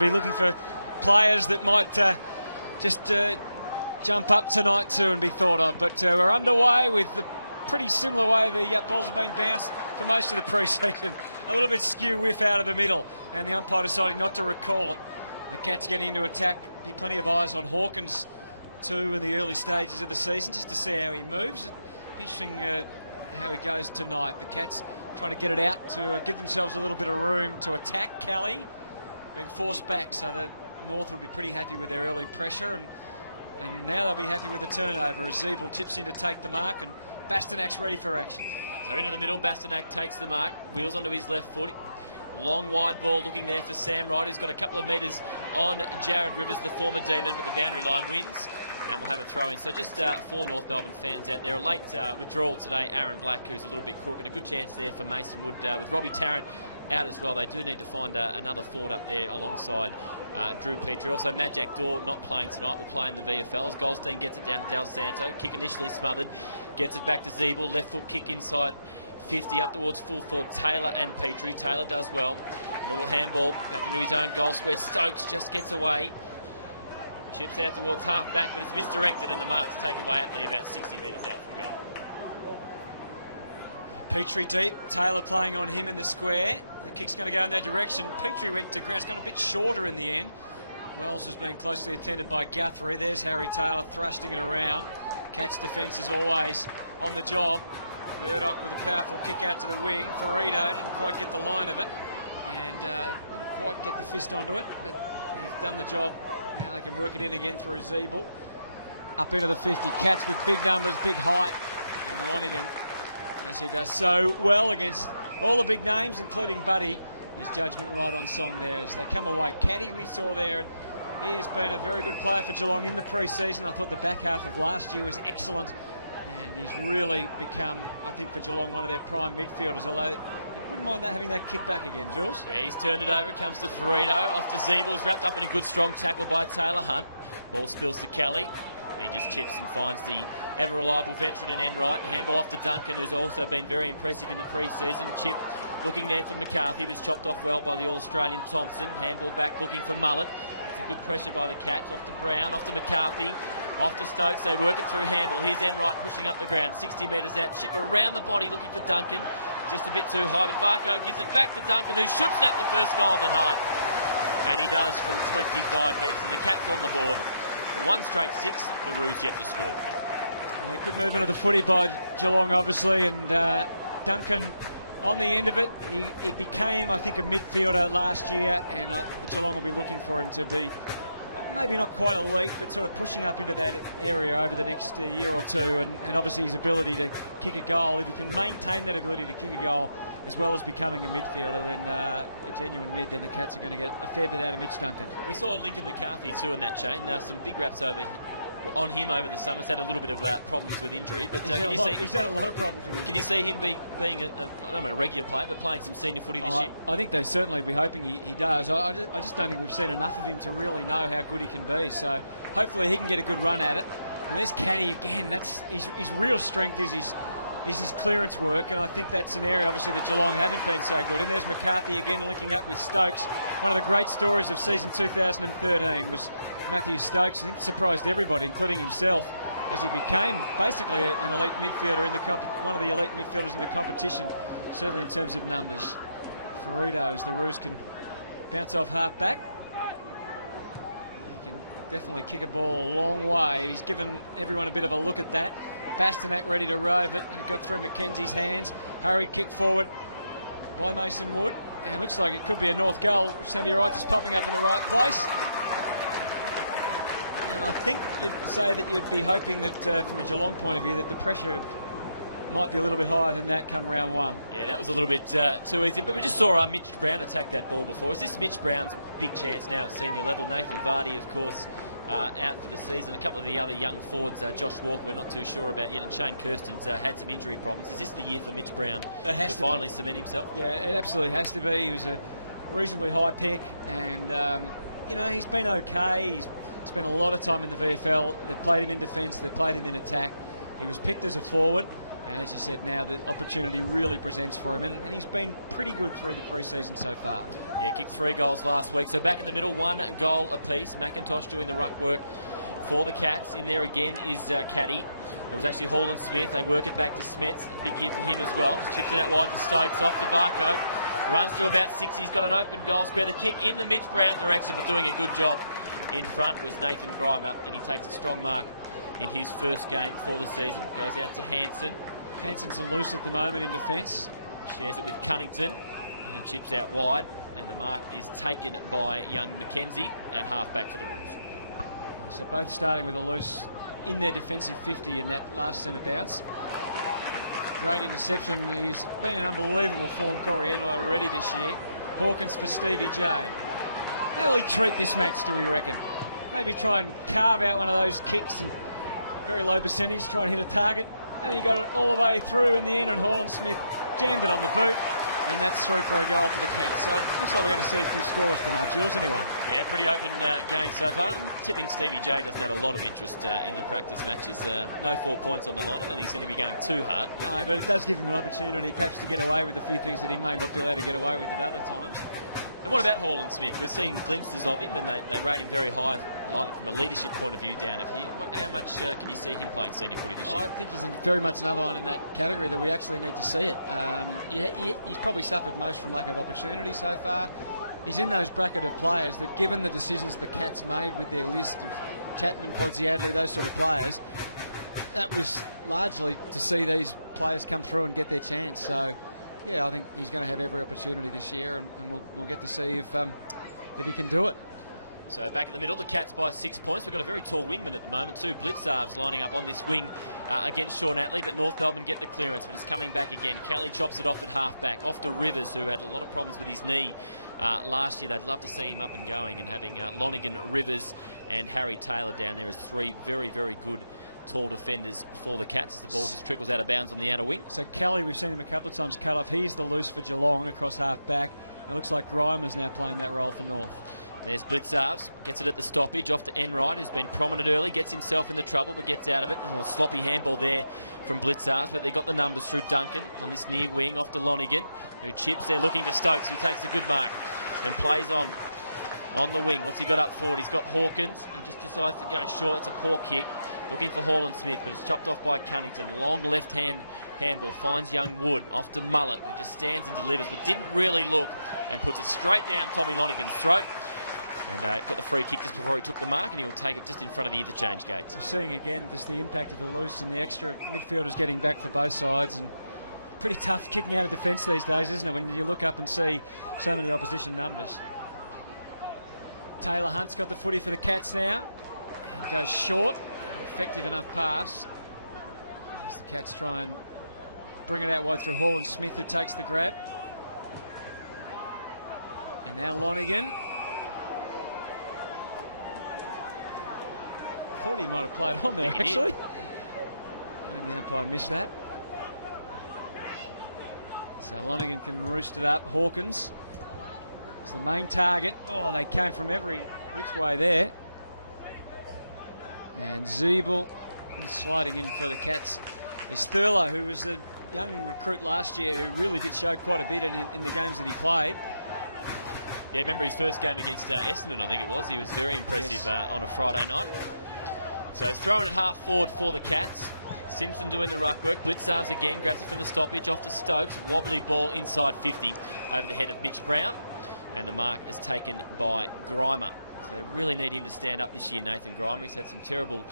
Be looking for players that might just jump up tonight too and be thought of. But we're underway with the pretty similar way the balls have been bounced for most of the pre-season. A little bit skew whiff out of the middle, and the umpire deciding not to recall it. The Cats getting into attack. Be plenty of eyes on Hawkins too in the early stages of the season, just to see how he moves. It'd be interesting how he goes tonight. The Cats trying to get it out to give themselves a little bit of room to attack Kelly. Being forced back, so that North would be pretty happy with their early pressure, and now they'll be happy with the turnover as Zeeble chips in to take the mark, and Bastonak's ready for action. So into the middle, Bastonak takes the mark, wheels onto his left foot. Long wide ball looking there for Sam Wright, who's got a couple of metres on Jared Rivers, the former Demon, but the boundary line wins. And we'll have a throw in. So just for North Melbourne fans out there, a late withdrawal today. Aaron Black, who's a little bit crooked, a good chance there for Mason Wood with Robbie Tarrant out as well. They do need to find another forward up there alongside Drew Petrie. Also, Matt Jack Daw not playing tonight, will play in the VFL as Goldstein gets it down to Del Santo. Kick initially smothered, gets it back to Zeeble. Left foot kick inside 50 up towards full forward Taylor and Petrie. Taylor does well. A little handball back into his own goal square. Stokes just gets away. Chips out towards half back, but it's misdirected and the mark's taken by Atlee about 60 metres out from goal. Petrie deep, Taylor playing on him in the square. The kick's going to go in their direction. Petrie went to ground, it's gone a bit shorter in the end. Wells has been closely attended by Guthrie. There's Harry Taylor thrusting it around. Cats defence is always on the job. Murdoch with a powerful kick out to the wing. Ferrito didn't quite get the line of it and didn't quite get the fist onto it, but he's done the job. Now they can work it in again through Zeeble. Up into the 50. Cats with big numbers, big height. And Lonigan, as he does so well against all the big names, including Buddy. His judgment right on song there as they come away. Caddy we saw there. He has been a very good player for Geelong in the pre-season. I thought the back half of last year was excellent. And he's really become, I think, for Geelong, one of their prime midfielders. Although you wouldn't mind that having that kick back again, Jules. Yeah, he's turned it over. It comes to Ferrito. Off to Zeeble. Is wrapped up in a good strong tackle by Taylor Hunt. Ball spills to Kelly. He just chips and finds the ever-reliable veteran in Enright. Handball off to Duncan, who's also been very impressive in the pre-season. Chip looking there for McCarthy, but it's chopped off well by the All-Australian Thompson. Handball back looking for Mullet. It's a good pressure by the Cats. Off to Brown, off to McCarthy, off to Stokes. They work it through Handball. Here's Enright pushing up the ground. 60 metres out. Chip around the body looking for Duncan. Just a bit too high, but Varco gives it back to Duncan, who should snap the first goal of the night. And he does from 25 metres, and the Cats on the board. One straight six, the Roos yet to score. Yeah, good movement of the footy by Geelong, obviously, and Duncan on the end of it. He became, I think, a midfielder last year, and Geelong will be looking for him to be maybe not quite elite, but sort of pushing up into that area over the next year or two, and obviously his ability to kick a goal. If you can maintain that ability to kick a goal as well as becoming a midfielder, then a genuine mid, then the Cats are going to get a fair bit out of Mitch Duncan. We saw Lincoln McCarthy too in that chain. Some big raps on him over the summer. He's had a little bit of problems with injury, but he's had a lot of problems with injury. Can you see him being a regular player, but playing some senior footy this year? I think they'll certainly be hoping he does. I just don't think we've seen enough of him to really know how good he can be. So hopefully he can get a good run at it. And there's Caddy again. That's his real strength is his clearance work, and I think that's an area obviously that Geelong haven't been so good. And there's McCarthy again linking up with Stokes. One of the great stories of season 2013 was Matthew Stokes. I think surprised everybody, including himself, as he became basically an elite midfielder in the one of the elite midfielders in the competition, certainly in terms of numbers. Ferrito, as the Roos can bounce off half back. He can definitely kick a ball a long way. He's given everyone a bit of a look at that. Bastonak ready to rove it, and it got through Mackenzie's hands. Hurry kick forward by Mason Wood, and looks like it could be a North goal. Sandy Wright just popping up in the right place. And I think you'd say that you'd be hoping that from a Geelong point of view that the pressure might be a little bit higher than that come round one. Yeah, that was a little bit too easy, but we just saw Mitch Brown attack that ball before. Is this Mitch Brown's big chance now at senior level? Nathan Vardy, of course, out for the season. A couple of the other young forwards, Josh Walker, we're not too sure about yet, and Shane Kirsten's had some injury problems. Is this the year for Mitch Brown to finally cement himself? Yeah, it absolutely has to be. He was a reasonably high pick, and he's been okay. He's spent a lot of time in the VFL. They played him in defence, they played him in attack. He was picked as a forward, And as you said, now the opportunity really presents for him, and he's been pretty good through the pre-season so far. Yeah, kicked 3 goals last week. So back in the middle, 1 goal apiece. McIntosh doing the ruck work for the Cats. In there again is Caddy. It was actually Hall and Smith. They work it back to Smets. Big year for him as well. Just chips it out wide to Stokes, off to Barco. Runs to about 6. He's got an open goal square. The kick in the Mitch Brown direction was doing a good job. In front was Nathan Grimer, and he takes a strong mark in his first game for the season. Goes out to Hansen. Hansen's loose at the moment in defence. Shares it with Cunnington. He chips out wide, and the mark is taken by young McKenzie at half-back for the Bulls. So both starting with a loose in their defensive 50 in that last centre-bounce. Great interception. He's been in unbelievable form, Coriello, already this year. Hawkins for Stevie J. How will he treat this match, do we reckon? Maybe try and carve out one of those kicks and very low percentage, try and hit a target. And he got it all the way through in the end, and Hall and Smith jammed it on the boot. And that's through for a goal for the Cats. So it looks like we're going to see a few scores tonight, Jules, anyway. Yeah, pretty open game so far. I'm tipping Stevie J doesn't have a lot of interest in the practice matches. No 4 points on the line, and he's going to be going too hard. No, but it does give him an opportunity perhaps to get away with a few things that he may not be allowed to get away with at other times. And what about Hall and Smith? We've seen glimpses of him, and they rate him very high from a leadership point of view down of here. How much can you see him playing senior footy this year? I think he's very much another one in that category that we actually need to see it. He's probably suffered most from lack of opportunity so far. He's in those bracket of players that, given the decisions the Cats made with their list of Chapman, Podsiadly, those sort of players, that was largely to see these players come through and get their chance. So, yeah, I think he's going to have every opportunity this year, and we'll get to see if he can do it. So back in the middle, the Cats by 6 points. We've got a very tall wingman at the moment. 2 Blitzarves lining up on this wing against Sean Atley, but North Melbourne get the clearance, but it's coming back again. Kelly chops it off at half-back, off to Rivers, who had a lot of problems with his knee last year. They'd love to see him up and going, and having Lonigan, Rivers and Harry Taylor down there as 3 very, very good tall defenders for the Cats as the ball just trickles out of bounds on the outer wing. So Kelly, we've seen him a couple of times cut off. He's the loose for Geelong across half-back. It looks like Grimer's now playing that role for North. There's Blitzarves, gets it at the stoppage, off to Enright, who's been prominent early, gets himself into trouble but gets out of it. Oh, sloppy handball there from Blitzarves, but they got the numbers through Duncan on this near wing, off to Lonigan, who chips there looking for Stokes, who takes a good mark and plays on the wing. Once he got up forward, he's got Hawkins, and just decides to go short. It's a poor kick, looking for Hall and Smith, but it's chopped off by Cunnington. Long left-hand handball, finds young Wood, off to Mullet, who just stands and delivers, but didn't really look, and puts it straight down Tommy Lonigan's throat. And got the free kick just before he took the mark, and he'll take it just in front of the interchange gates. We're seeing again just the impact of the loose and the extra midfielders getting back for both sides, and pretty tough kicking out of defence these days, isn't it, when you look up and see so many opposition numbers. Taylor Hunt's got the footy for the Cats now. He goes short, effective enough pass. As the Cats try and bring it out wide through Hall and Smith, who takes the grab. And now Lonigan. I thought he might have played on there, actually. Maybe the umpire missed that. So Lonigan can roost it up. Hawkins is the main target. Oh, they came from every which way there. And Zeeble is sliding in for the Cats. There's Thurlow, who was a young recruit last year, who really did show quite a bit in the games that he played. Yeah, remember his first game against Essendon, I think it was. He was very impressive Yes. On a Friday night. So he's throwing it half forward for the Cats. Simpson doing the ruck work. Blitzarves again, grabs it from the stoppage, off to Stokes. Wobbly ball inside 50 over the head of Mitch Brown. And the mark is taken by Grimer. So they really need him to stand up this year, Nathan Grimer. He's had some terrible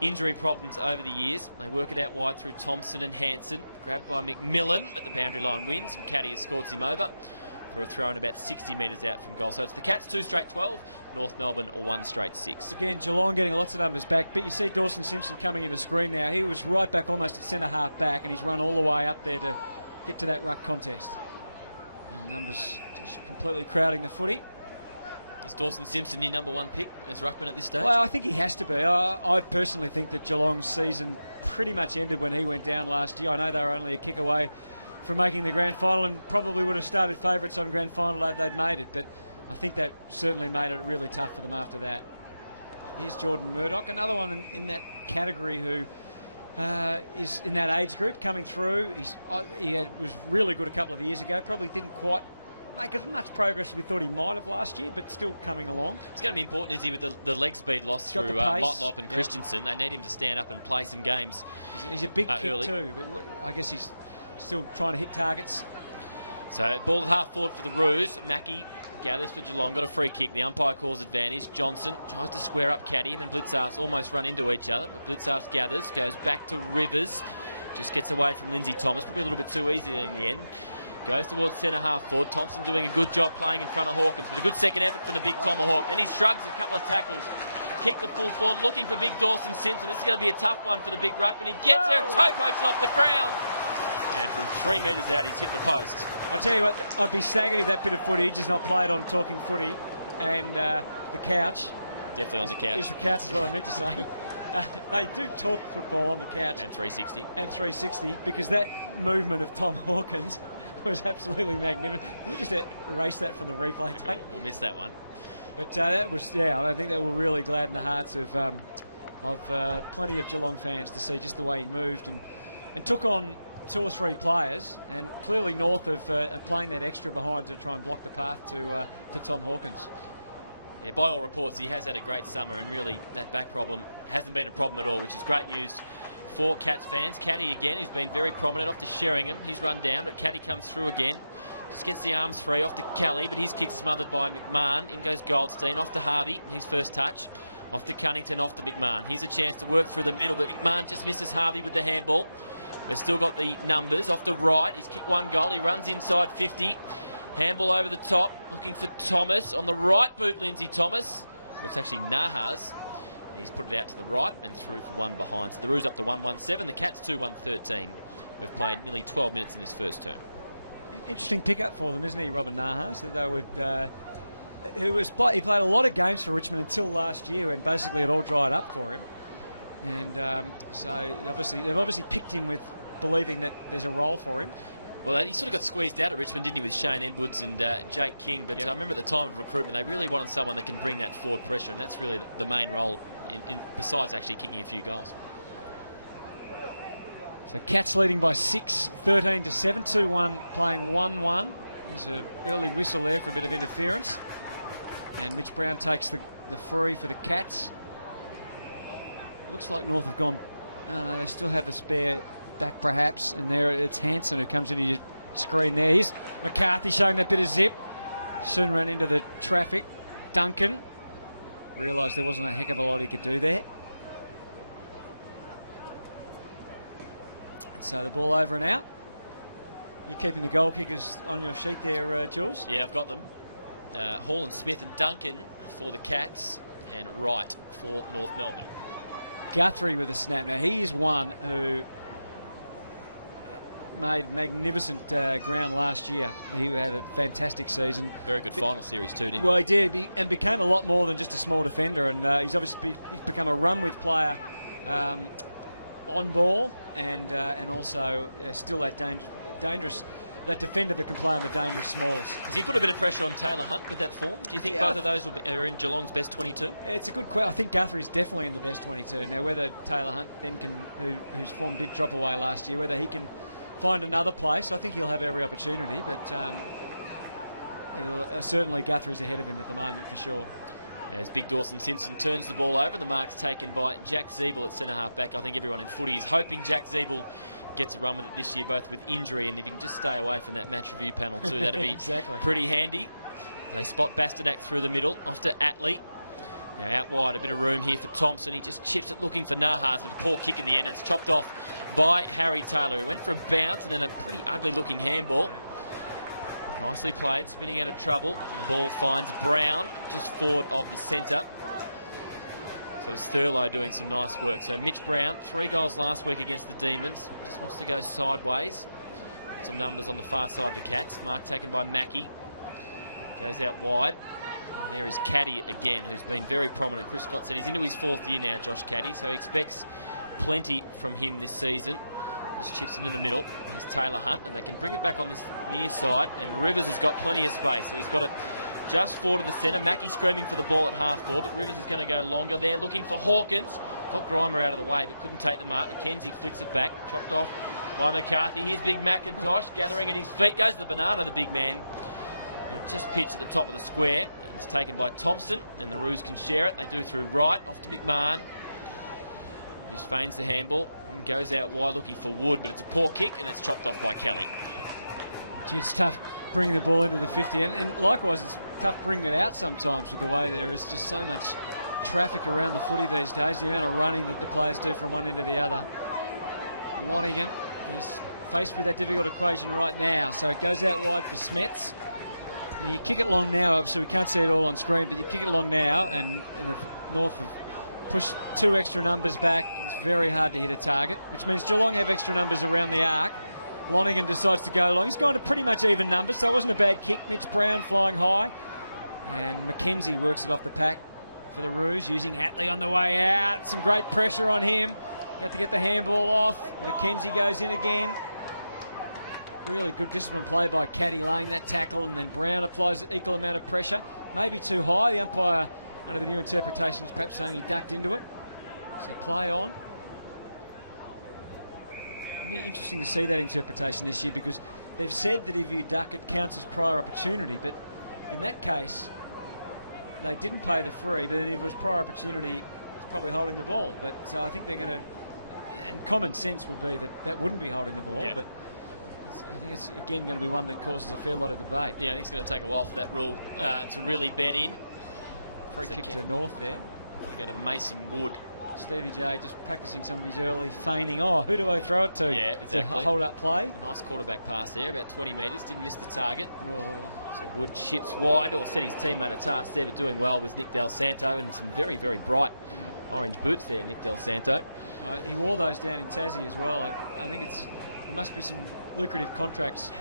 injury problems over the years. They work it out wide through Thompson and Hansen. Grabbed by McMillan, but the boundary line wins. And Caddy escorts him over for a throw in about 60 metres out from goal. So it's the Cats 2 straight 12, North Melbourne 1 straight 6. Again, Geelong getting lots of numbers back, but you see Dawson Simpson coming into screen now. He was right back almost at centre half back, and he's run all the way up there to get to that ruck contest. And numbers just completely crowding the footy. Is Dawson Simpson your number 1 pick as ruckman at this stage? Well, I think he has to be. I personally think that Geelong's season pretty much ended when he went down last year. I know they were only a kick away from making the grand final, and probably would have started favourites on grand final if they'd made it, but I think that certainly made it really tough for them after that. Here's Jordan Murdoch, another one in that category who is in that age group coming through. Was really good a couple of years ago. Probably didn't quite make as much progress as we thought he might have last year, but still coming along. It's going to be important, is he, with the leg speed loss through Motlop and Christensen. They need him to stand up and play some games. He's a big kick early. too, but I guess he's still trying to hit targets. So ball at half forward for the Roos. Mackie gathers for Geelong, got a free kick. The umpire calls advantage. Johnson tries to square up Caddy, and then Blitzarts almost run into each other. But Blitzarts gathers, goes back to Rivers, just gets away from Lindsay Thomas, probably a little bit too easy in the end. Goes towards centre half forward. Thompson doing a good job playing in front of Hawkins, but a good second effort from the big Tomahawk. Then he shrugs a couple of tackles. Kick the full forward, looking for big Dawson Simpson. This is going to be a tough one for the big ruck, but he gets there, toe pokes off the ground. And from 3 metres out, he's hit the post. I tell you what, I'd be staggered if that bit of footage is not played on Talking Footy and the couch. Definitely on the couch. Yes, the couch is what I meant to say. They do talk football on the couch. And 360. And 360, because that movement of Tom Hawkins was absolutely magnificent. Can we just erase that from the replay tape? We'll miss that one. But that was, I think that will really gladden the hearts of plenty of Geelong fans to see just the way he moved and took on 2 or 3 players, and clearly North of playing that extra behind to try and block the path to Tom Hawkins. Yeah, by all reports, he has had a great summer, and really that back problem hasn't been a problem at all, which is great news for Cats fans. Caddy again, who's been very prominent, off to Sheringham. He's run down, but Caddy comes through again. Just gets the arms free, off to Kelly, but his kick's smothered by McMahon. In goes Goldstein, off to Harvey, his first touch. Off to Cunnington, off to McMahon. Here's a chance to work through the middle, but McMahon just misses Harvey with the handball. They've still got the numbers. Off to Wright, he's kicked 1 goal. He runs inside 50. Handball over the top, looking for Thomas. On the right boot, Lindsay Thomas. Well, it's actually Nahas. He's put it out to the right and through for 1 behind. So the Roos up to 1-1-7. The Cats 2-1-13. We've played nearly 12 minutes in this first term. Interesting pickup for them, isn't he, Robin Nahas? That they would. He played a lot of games for Richmond until last year, when basically it all dried up for him. And so they've obviously picked him with believing that there's a role for him. Well, he sort of got squeezed out at Richmond, didn't he, with Shane Edwards and Jake King. But I remember at the time of recruitment, they really wanted someone that can bring that forward pressure, and that's really the main role, besides actually kicking a few goals. So Cats leading by 6, 13-7, 2-1, playing 1-1. There's an early whistle there for a bit of interference. And Mitch Brown takes the free for the Cats. Looks like North have gone. They still have a spare back perhaps, and there it's Hanson who comes into your screen there. Here's McCarthy showing that bit of zip. Soon ran into the traffic. Duncan realised there wasn't a heck of a lot he could do there. And so the ball over and out. You're keeping the goal kickers on your sheet there, Jules? Yeah, I've got them. Hall and Smith and Duncan for the Cats, and Wright for North Melbourne. Guthrie with a snap. Now, he is one who made magnificent ground last year. He had a fantastic season. Very good final series too, didn't he? Well, he did, and became a lot more than just a small defender. And he's obviously he's become a run-with player on ball, and also still that dangerous. That defender that can play on the dangerous smalls. Has he put a bit of pressure on Taylor Hunt with that form? Do you think both of those are in Geelong's best 22? It's a good question. I think Guthrie's definitely in the best 22. Now, whether Taylor Hunt then can, whose form did drop away last year, whether he can find another place, I think he'll have every opportunity. But certainly Guthrie's ahead of him at the moment for sure. As Big Dawson Simpson turns the ball over, the mark's taken by Jack Zeeble at centre-half back. I think everyone in footy is hoping Jack Zeeble gets a run with it this year, both with injury and if he can just stay away from that match review panel too, that'd be pretty handy. They spot Basterdack through the middle, off to Atley. Now out wide, a bit of room here for Thompson. He just chips it looking for Nahas with a poor kick in the end. It's chopped off by Harry Taylor, who went for a bounce and then a pretty ugly looking handball. Nicely played, spinning out of trouble. The ball finds Brown just forward of the centre. So it's Thurlow doing some nice work. So Mitch Brown, 3 goals last week against the Demons. Just wants to go sideways. Some numbers on the far side of the Cats. Mark taken by Mackie. Goes out wide. And there is Caddy again, who's been very prominent. Chris Scott said he's into his 4th year now, Josh Caddy, so he expects plenty from him this season. Just chips into the middle. There's Taylor Hunt, and they can bring it back on this near side. And Rivers has got plenty of space, so he's got it just forward to the centre. Mackie screaming for the ball at half forward, but Rivers is going to go longer there, looking for Hawkins. Got Grimer out of the way, but couldn't take the mark. McKenzie flicks it back, chopped off by McCarthy. Here's Big McIntosh, gathering at his feet. Goes the banana, the big man. And just pitched at the top of the square. It's taken by Thompson, and the Roos can share it. They do through right, off to McMahon. Just feigns the handball and goes out wide looking for Wood, but it's a poor kick, and it's chopped off by Kelly. Gee, it's tough bringing the ball into the 50, and likewise it's tough bringing it out sometimes with the way there is just so much traffic around the footy these days, the amount of running that the players do from one end to the other. Lonergan is faced with that difficult equation right now, so it goes out wide for Smets. You kick it long now, obviously we can't see it all on screen, but you kick it along now, and the North have pushed 2 extra numbers back. It's very hard to hit a target, which means Geelong have extra numbers around the arc. Lonergan decides to go long. He's gone to pretty much even numbers, so it wasn't a bad kick. Mitch Brown flying high, and McKenzie works it off the pack for the Roos, using Atley on the way out. Some great pressure on him. You have to get the handball off. McKenzie goes in again. Really good discipline play by Caddy, laying that tackle, and then Brown applies an equal amount of pressure. Maybe too high. The umpire, under the new interpretations, perhaps saying he ducked into it. So play on. It'll be interesting to see that interpretation this year, because they've said that if you duck, it counts as prior opportunity. But in that case, they didn't pay the free, but if it was prior opportunity, it's probably holding the ball. But so I think they're going to, and common sense would be that that wouldn't be holding the ball. Yeah. But I think it's again going to be one that causes a fair lot of debate. Yeah, I think it's going to take a while for that rule to really bed in. Free kick to North there. We go to Mason Wood. Stevie J just practicing some of his early feigning. Oh, who do I throw it to? Yeah, exactly. To hold up play. A nice quarterback pass there, about 20 metres. Didn't miss the target. So Wood ships wide, or set his teammate a task there, but doing well was Nick Del Santo, and some very, very bright orange boots there, Nick Del Santo. He wore those down in Tassie as well. I think there must be some lucrative contracts,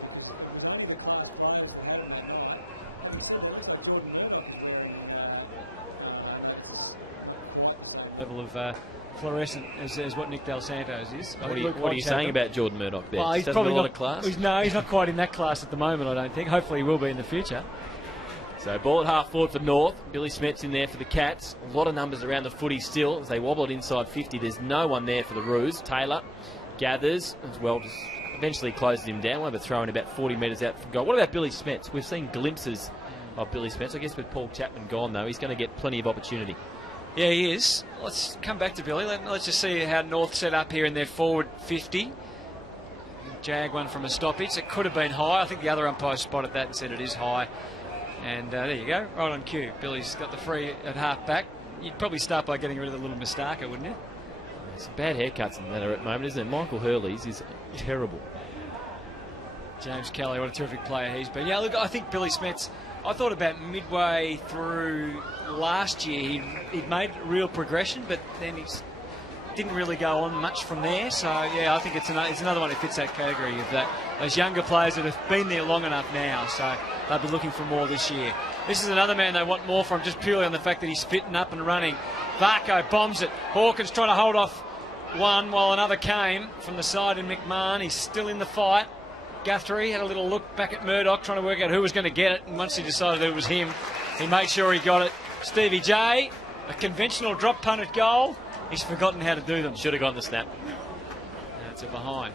because it was only the class players that had them that night. Having said that, it looks like Jordan Murdoch is wearing, no, that's not quite the same level of fluorescent as what Nick Del Santo's is. What are you saying about Jordan Murdoch there? Well, he's probably not a lot of class. He's not quite in that class at the moment, I don't think. Hopefully he will be in the future. So ball at half forward for North. Billy Smets in there for the Cats. A lot of numbers around the footy still as they wobble it inside 50. There's no one there for the Roos. Taylor gathers as well, just eventually closes him down. We'll have a throw in about 40 metres out from goal. What about Billy Smets? We've seen glimpses of Billy Smets. I guess with Paul Chapman gone, though, he's going to get plenty of opportunity. Yeah, he is. Let's come back to Billy. Let's just see how North set up here in their forward 50. Jag one from a stoppage. It could have been high. I think the other umpire spotted that and said it is high. And there you go, right on cue. Billy's got the free at half back. You'd probably start by getting rid of the little moustache, wouldn't you? Some bad haircuts in the matter at the moment, isn't it? Michael Hurley's is terrible. James Kelly, what a terrific player he's been. Yeah, look, I think Billy Smets, I thought about midway through last year, he'd made real progression, but then he didn't really go on much from there. So, yeah, I think it's another one that fits that category of those younger players that have been there long enough now. So they'll be looking for more this year. This is another man they want more from, just purely on the fact that he's fit and up and running. Varco bombs it. Hawkins trying to hold off one while another came from the side in McMahon. He's still in the fight. Guthrie had a little look back at Murdoch, trying to work out who was going to get it, and once he decided it was him, he made sure he got it. Stevie J, a conventional drop punt at goal. He's forgotten how to do them. Should have gotten the snap. That's a behind.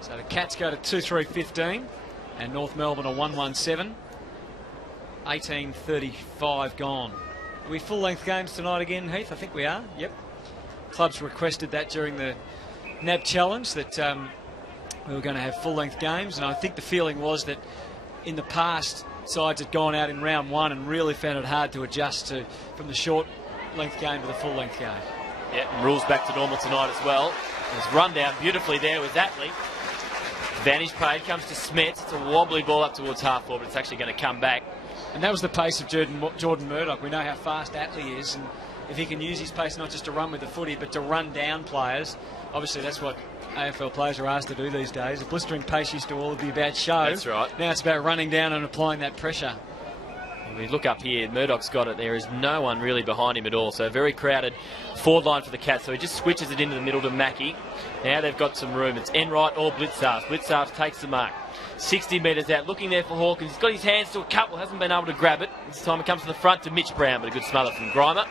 So the Cats go to 2-3-15, and North Melbourne are 1-1-7. 18:35 gone. Are we full-length games tonight again, Heath? I think we are. Yep. Clubs requested that during the NAB challenge, that we were going to have full-length games, and I think the feeling was that in the past, sides had gone out in round one and really found it hard to adjust from the short-length game to the full-length game. Yeah, and rules back to normal tonight as well. It's run down beautifully there with Atley. Advantage paid, comes to Smets. It's a wobbly ball up towards half forward, but it's actually going to come back. And that was the pace of Jordan Murdoch. We know how fast Atley is, and if he can use his pace not just to run with the footy, but to run down players, obviously that's what AFL players are asked to do these days. The blistering pace used to all be about show. That's right. Now it's about running down and applying that pressure. We look up here, Murdoch's got it. There is no one really behind him at all. So very crowded forward line for the Cats. So he just switches it into the middle to Mackie. Now they've got some room. It's Enright or Blitzarf. Blitzarf takes the mark. 60 metres out, looking there for Hawkins. He's got his hands to a couple, hasn't been able to grab it. This time it comes to the front to Mitch Brown, but a good smother from Grimer.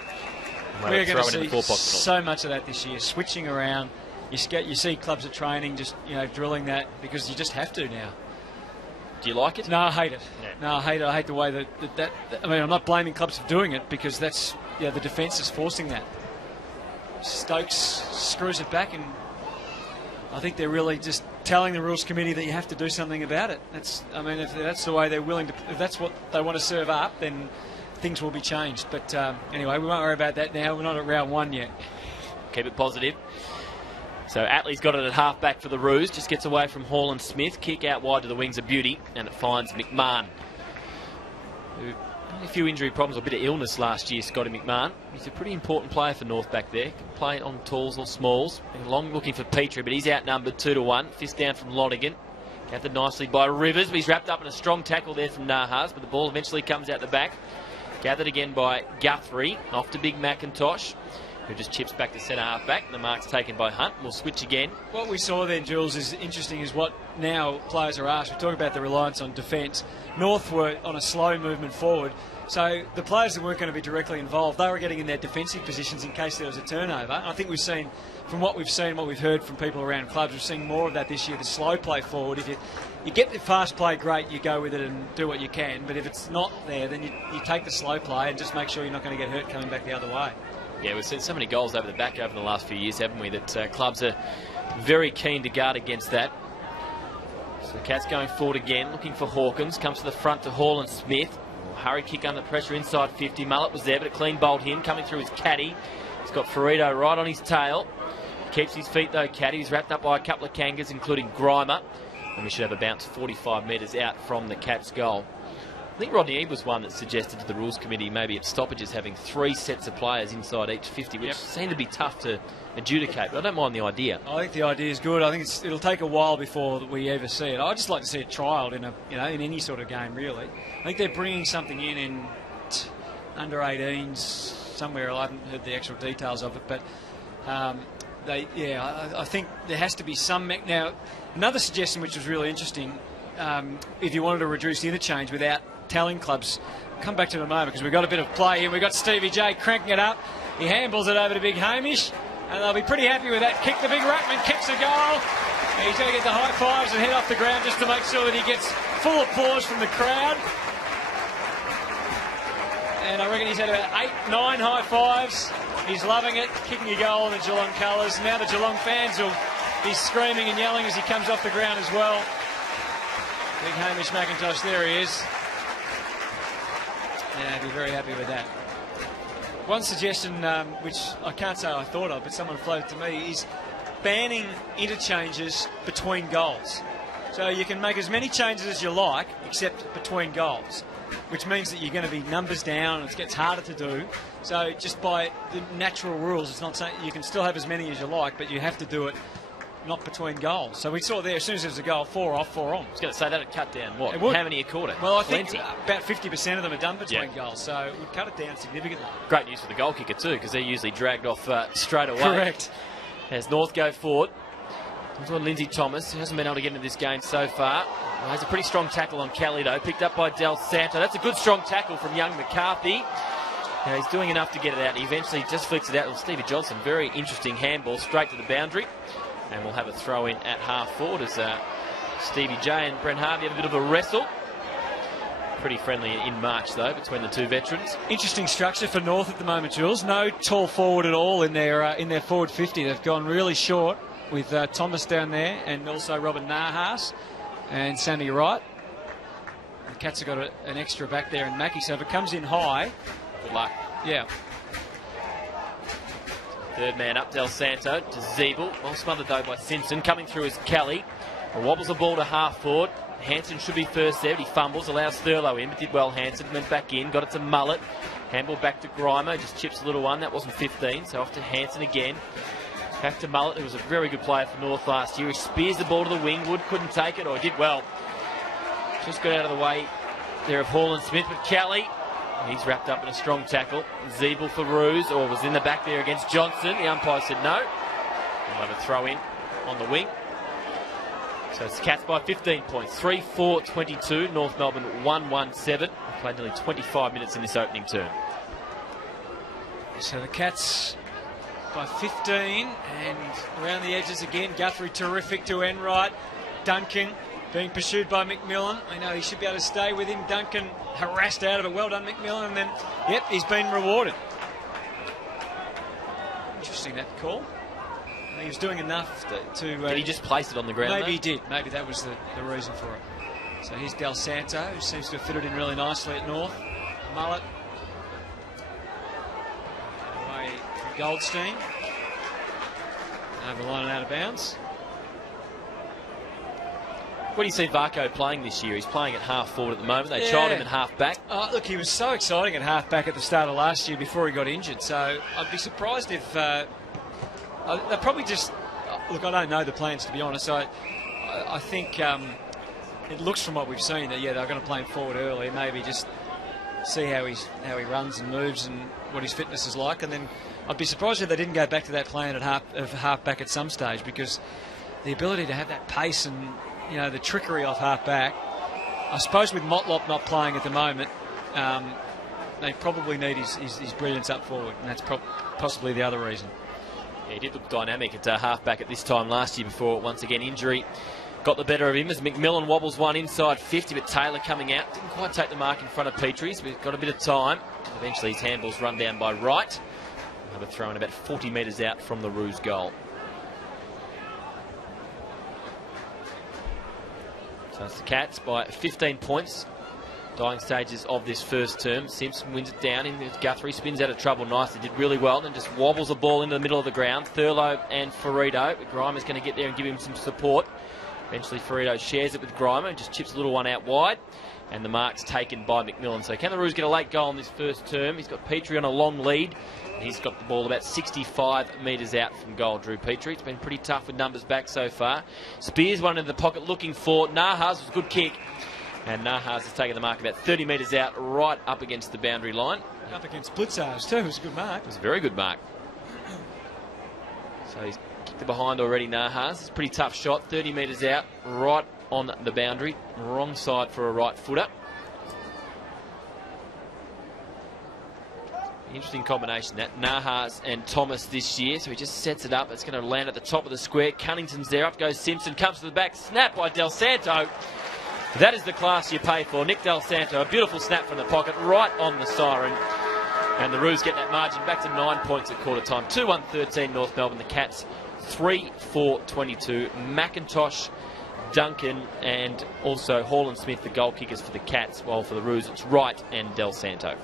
We're going to see so much of that this year, switching around. You see clubs at training just drilling that because you just have to now. Do you like it? No, I hate it. No, I hate it. I hate the way that I mean, I'm not blaming clubs for doing it because that's the defence is forcing that. Stokes screws it back, and I think they're really just telling the rules committee that you have to do something about it. If that's the way they're willing to, if that's what they want to serve up, then things will be changed. But anyway, we won't worry about that now. We're not at round 1 yet. Keep it positive. So Atlee's got it at half-back for the Roos. Just gets away from Hall and Smith. Kick out wide to the wings of Beauty. And it finds McMahon. A few injury problems, a bit of illness last year, Scotty McMahon. He's a pretty important player for North back there. Can play on talls or smalls. Long looking for Petrie, but he's outnumbered 2-1. Fist down from Lonigan. Gathered nicely by Rivers, but he's wrapped up in a strong tackle there from Nahas. But the ball eventually comes out the back. Gathered again by Guthrie. Off to Big McIntosh, who just chips back to centre half-back. The mark's taken by Hunt. We'll switch again. What we saw there, Jules, is interesting is what now players are asked. We're talking about the reliance on defence. North were on a slow movement forward. So the players that weren't going to be directly involved, they were getting in their defensive positions in case there was a turnover. And I think we've seen, from what we've seen, what we've heard from people around clubs, we've seen more of that this year, the slow play forward. If you get the fast play, great, you go with it and do what you can. But if it's not there, then you take the slow play and just make sure you're not going to get hurt coming back the other way. Yeah, we've seen so many goals over the back over the last few years, haven't we, that clubs are very keen to guard against that. So the Cats going forward again, looking for Hawkins. Comes to the front to Hall and Smith. Hurry kick under pressure inside 50. Mullet was there, but a clean bolt in. Coming through his caddy. He's got Ferrito right on his tail. Keeps his feet though, caddy. He's wrapped up by a couple of Kangas, including Grimer. And we should have a bounce 45 metres out from the Cats' goal. I think Rodney Ede was one that suggested to the rules committee maybe at stoppages having 3 sets of players inside each 50, which seemed to be tough to adjudicate, but I don't mind the idea. I think the idea is good. I think it'll take a while before we ever see it. I'd just like to see it trialled in in any sort of game, really. I think they're bringing something in under 18s somewhere. I haven't heard the actual details of it, but I think there has to be some. Now, another suggestion which was really interesting, if you wanted to reduce the interchange without telling clubs, we'll come back to it in a moment because we've got a bit of play here. We've got Stevie J cranking it up. He handballs it over to Big Hamish, and they'll be pretty happy with that kick. The Big Ruckman kicks a goal. He's going to get the high fives and head off the ground just to make sure that he gets full applause from the crowd. And I reckon he's had about 8, 9 high fives. He's loving it, kicking a goal in the Geelong colours. Now the Geelong fans will be screaming and yelling as he comes off the ground as well. Big Hamish McIntosh, there he is. And he'll be very happy with that. One suggestion, which I can't say I thought of, but someone floated to me, is banning interchanges between goals. So you can make as many changes as you like, except between goals, which means that you're going to be numbers down and it gets harder to do. So just by the natural rules, it's not saying you can still have as many as you like, but you have to do it not between goals. So we saw there, as soon as there was a goal, 4 off, 4 on. I was going to say, that would cut down, what, how many a quarter? Well, I think about 50% of them are done between goals, so we've cut it down significantly. Great news for the goal kicker too, because they're usually dragged off straight away. Correct. As North go forward, it's on Lindsay Thomas, who hasn't been able to get into this game so far. Well, has a pretty strong tackle on Calido, picked up by Del Santo. That's a good strong tackle from young McCarthy. Now he's doing enough to get it out. He eventually just flicks it out with Stevie Johnson. Very interesting handball straight to the boundary. And we'll have a throw in at half forward as Stevie J and Brent Harvey have a bit of a wrestle. Pretty friendly in March though between the two veterans. Interesting structure for North at the moment, Jules. No tall forward at all in their forward 50. They've gone really short with Thomas down there and also Robert Nahas and Sammy Wright. The Cats have got an extra back there in Mackie, so if it comes in high, good luck. Yeah. Third man up, Del Santo to Zeeble. Well smothered though by Simpson. Coming through is Kelly. Wobbles the ball to half forward. Hanson should be first there, but he fumbles, allows Thurlow in, but did well Hanson, went back in, got it to Mullet. Handball back to Grimer, just chips a little one, that wasn't 15, so off to Hanson again. Back to Mullet, who was a very good player for North last year. He spears the ball to the wing, Wood couldn't take it, or did well. Just got out of the way there of Hall and Smith, but Kelly He's wrapped up in a strong tackle. Zeeble for Roos, or was in the back there against Johnson. The umpire said no. He'll have a throw in on the wing. So it's Cats by 15 points. 3-4-22. North Melbourne 1-1-7. They played nearly 25 minutes in this opening term. So the Cats by 15, and around the edges again. Guthrie terrific to Enright. Duncan being pursued by McMillan. I know he should be able to stay with him. Duncan harassed out of it. Well done, McMillan. And then, yep, he's been rewarded. Interesting, that call. He was doing enough to Did he just place it on the ground? Maybe he did. Maybe that was the reason for it. So here's Del Santo, who seems to have fitted in really nicely at North. Mullet. Away from Goldstein. Over the line and out of bounds. What do you see Varco playing this year? He's playing at half forward at the moment. They trialled him at half back. Look, he was so exciting at half back at the start of last year before he got injured. So I'd be surprised if they probably just look. I don't know the plans, to be honest. I think it looks from what we've seen that they're going to play him forward early. Maybe just see how he runs and moves and what his fitness is like, and then I'd be surprised if they didn't go back to that plan at half back at some stage, because the ability to have that pace and the trickery off half back. I suppose with Motlop not playing at the moment, they probably need his brilliance up forward, and that's possibly the other reason. Yeah, he did look dynamic at half back at this time last year before once again injury got the better of him as McMillan wobbles one inside 50, but Taylor coming out didn't quite take the mark in front of Petrie's. We've got a bit of time. Eventually his handball's run down by Wright. Another throw in about 40 metres out from the Roos goal. So it's the Cats by 15 points. Dying stages of this first term. Simpson wins it down. Guthrie spins out of trouble nicely. Did really well. Then just wobbles the ball into the middle of the ground. Thurlow and Ferrito. Grimer's going to get there and give him some support. Eventually Ferrito shares it with Grimer and just chips a little one out wide. And the mark's taken by McMillan. So can the Roos get a late goal in this first term? He's got Petrie on a long lead. And he's got the ball about 65 metres out from goal, Drew Petrie. It's been pretty tough with numbers back so far. Spears one into the pocket looking for Nahas. Was a good kick. And Nahas has taken the mark about 30 metres out, right up against the boundary line. Up against Blitzars too. It was a good mark. It was a very good mark. So he's kicked it behind already, Nahas. It's a pretty tough shot. 30 metres out, right on the boundary. Wrong side for a right footer. Interesting combination, that Nahas and Thomas this year. So he just sets it up. It's going to land at the top of the square. Cunnington's there. Up goes Simpson. Comes to the back. Snap by Del Santo. That is the class you pay for. Nick Del Santo, a beautiful snap from the pocket, right on the siren. And the Roos get that margin back to 9 points at quarter time. 2-1-13 North Melbourne. The Cats 3-4-22. McIntosh, Duncan, and also Hall and Smith, the goal kickers for the Cats. While for the Roos, it's Wright and Del Santo.